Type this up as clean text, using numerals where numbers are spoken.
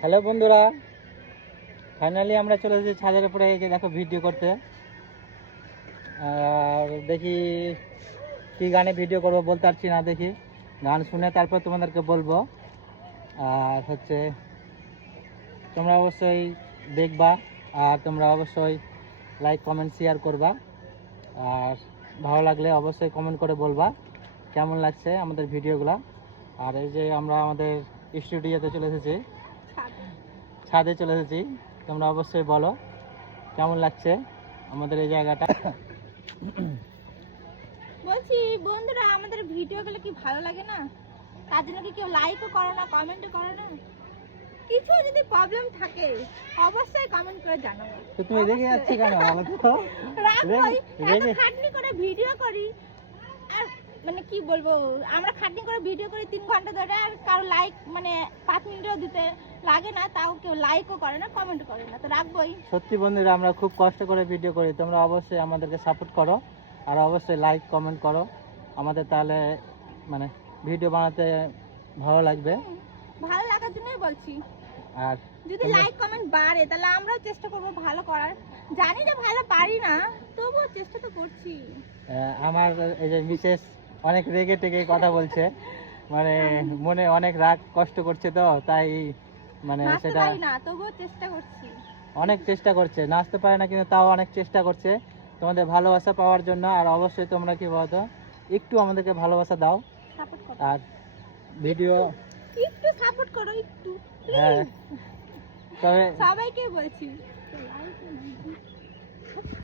Hello বন্ধুরা, finally আমরা চলে এসেছি ছাদের উপরে। এই যে দেখো ভিডিও করতে। আর দেখি কী গানে ভিডিও করবো বলতে পারছি না, দেখি গান শুনে তারপর তোমাদেরকে বলবো। আর হচ্ছে তোমরা অবশ্যই দেখবা, আর তোমরা অবশ্যই লাইক কমেন্ট শেয়ার করবা। আর ভালো লাগলে অবশ্যই কমেন্ট করে বলবা কেমন লাগছে আমাদের ভিডিওগুলো। আর এই যে আমরা আমাদের স্টুডিওতে চলে এসেছি, ছাদে চলে এসেছি। তোমরা অবশ্যই বলো কেমন লাগছে আমাদের এই জায়গাটা। বলছি বন্ধুরা, আমাদের ভিডিওগুলো কি ভালো লাগে না? তার জন্য কি কেউ লাইকও করো না, কমেন্টও করো না? কিছু যদি প্রবলেম থাকে অবশ্যই কমেন্ট করে জানাবো। তো তুমি রেগে যাচ্ছি কেন বলো তো? রাখবোই, এত রেগে খাটনি করে ভিডিও করি। আর মানে কি বলবো, আমরা খাটনি করে ভিডিও করি 3 ঘন্টা ধরে, আর কারো লাইক মানে 5 মিনিটও দিতে লাগে না, তাও কেউ লাইকও করে না, কমেন্ট করে না, তো রাখবোই। সত্যি বন্ধুরা, আমরা খুব কষ্ট করে ভিডিও করি। তোমরা অবশ্যই আমাদেরকে সাপোর্ট করো, আর অবশ্যই লাইক কমেন্ট করো আমাদের, তাহলে মানে ভিডিও বানাতে ভালো লাগবে। ভালো লাগার জন্যই বলছি। আর যদি লাইক কমেন্ট বাড়ে তাহলে আমরাও চেষ্টা করব ভালো করার। জানি যে ভালো পারি না, তবুও চেষ্টা তো করছি। আমার এই যে মিসেস অনেক রেগে টেগে কথা বলছে, মানে মনে অনেক রাগ কষ্ট করছে, তো তাই মানে নাচতে সেটা পারি না, তবুও চেষ্টা করছি। অনেক চেষ্টা করছে। নাচতে পারে না কিন্তু তাও অনেক চেষ্টা করছে তোমাদের ভালোবাসা পাওয়ার জন্য। আর অবশ্যই তোমরা কি বলতো, একটু আমাদেরকে ভালোবাসা দাও সাপোর্ট করো, আর ভিডিও। একটু সাপোর্ট করো, একটু হ্যাঁ, প্লিজ। তবে সবাইকে বলছি।